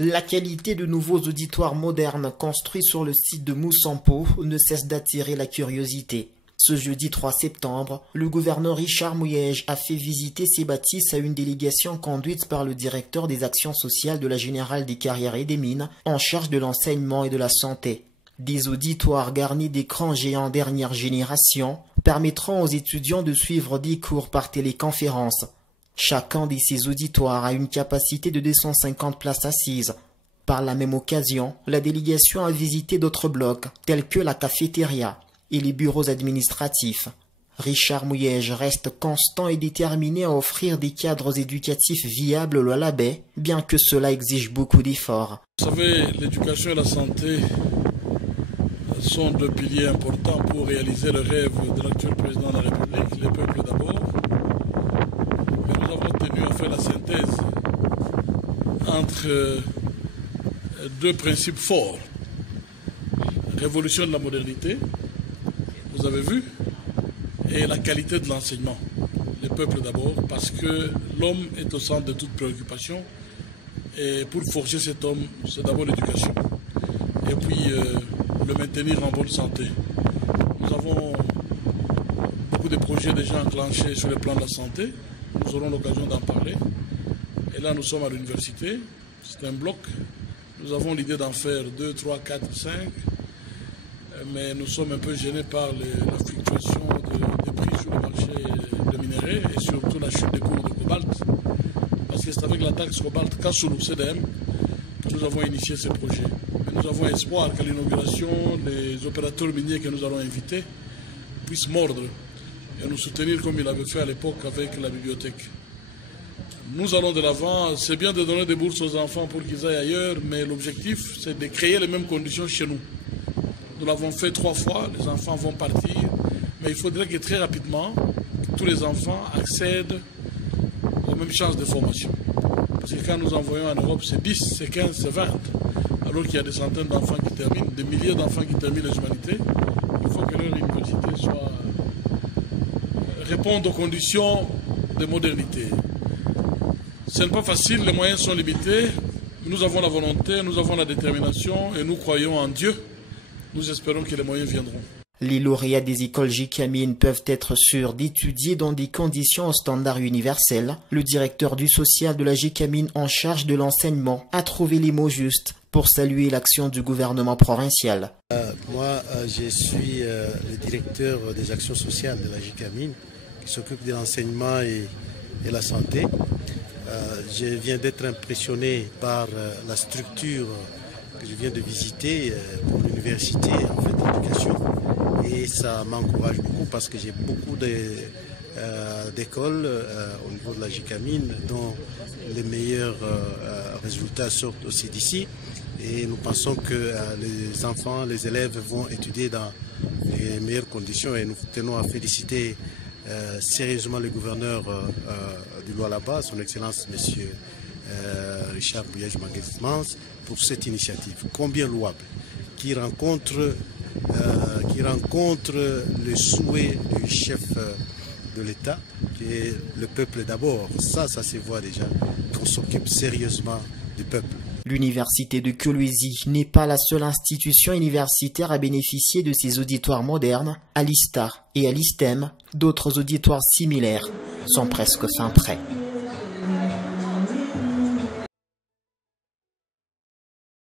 La qualité de nouveaux auditoires modernes construits sur le site de Moussampo ne cesse d'attirer la curiosité. Ce jeudi 3 septembre, le gouverneur Richard Mouyej a fait visiter ces bâtisses à une délégation conduite par le directeur des actions sociales de la Générale des Carrières et des Mines, en charge de l'enseignement et de la santé. Des auditoires garnis d'écrans géants dernière génération permettront aux étudiants de suivre des cours par téléconférence. Chacun de ces auditoires a une capacité de 250 places assises. Par la même occasion, la délégation a visité d'autres blocs, tels que la cafétéria et les bureaux administratifs. Richard Mouyej reste constant et déterminé à offrir des cadres éducatifs viables au Lualaba, bien que cela exige beaucoup d'efforts. Vous savez, l'éducation et la santé sont deux piliers importants pour réaliser le rêve de l'actuel président de la République, le peuple d'abord. Mais nous avons tenu à faire la synthèse entre deux principes forts. Révolution de la modernité, vous avez vu, et la qualité de l'enseignement. Le peuple d'abord, parce que l'homme est au centre de toute préoccupation. Et pour forger cet homme, c'est d'abord l'éducation. Et puis le maintenir en bonne santé. Nous avons beaucoup de projets déjà enclenchés sur le plan de la santé. Nous aurons l'occasion d'en parler. Et là, nous sommes à l'université. C'est un bloc. Nous avons l'idée d'en faire 2, 3, 4, 5. Mais nous sommes un peu gênés par la fluctuation des prix sur le marché de minerais et surtout la chute des cours de cobalt. Parce que c'est avec la taxe cobalt Kassoulou CDM que nous avons initié ce projet. Mais nous avons espoir qu'à l'inauguration, les opérateurs miniers que nous allons inviter puissent mordre et nous soutenir comme ils l'avaient fait à l'époque avec la bibliothèque. Nous allons de l'avant. C'est bien de donner des bourses aux enfants pour qu'ils aillent ailleurs, mais l'objectif, c'est de créer les mêmes conditions chez nous. Nous l'avons fait 3 fois, les enfants vont partir, mais il faudrait que très rapidement, tous les enfants accèdent aux mêmes chances de formation. Parce que quand nous envoyons en Europe, c'est 10, c'est 15, c'est 20. Alors qu'il y a des centaines d'enfants qui terminent, des milliers d'enfants qui terminent les humanités, il faut que leur université réponde aux conditions de modernité. Ce n'est pas facile, les moyens sont limités, mais nous avons la volonté, nous avons la détermination et nous croyons en Dieu. Nous espérons que les moyens viendront. Les lauréats des écoles JICAMINE peuvent être sûrs d'étudier dans des conditions aux standards universels. Le directeur du social de la JICAMINE en charge de l'enseignement a trouvé les mots justes pour saluer l'action du gouvernement provincial. Moi, je suis le directeur des actions sociales de la JICAMINE qui s'occupe de l'enseignement et la santé. Je viens d'être impressionné par la structure que je viens de visiter pour l'université en fait d'éducation et ça m'encourage beaucoup parce que j'ai beaucoup d'écoles au niveau de la JICAMINE dont les meilleurs résultats sortent aussi d'ici et nous pensons que les enfants, les élèves vont étudier dans les meilleures conditions et nous tenons à féliciter sérieusement le gouverneur du Lualaba, son Excellence Monsieur Richard Mouyej pour cette initiative combien louable qui rencontre le souhait du chef de l'État qui est le peuple d'abord. Ça se voit déjà qu'on s'occupe sérieusement du peuple. L'université de Kolwezi n'est pas la seule institution universitaire à bénéficier de ces auditoires modernes. À l'ISTA et à l'ISTEM, d'autres auditoires similaires sont presque fin prêts.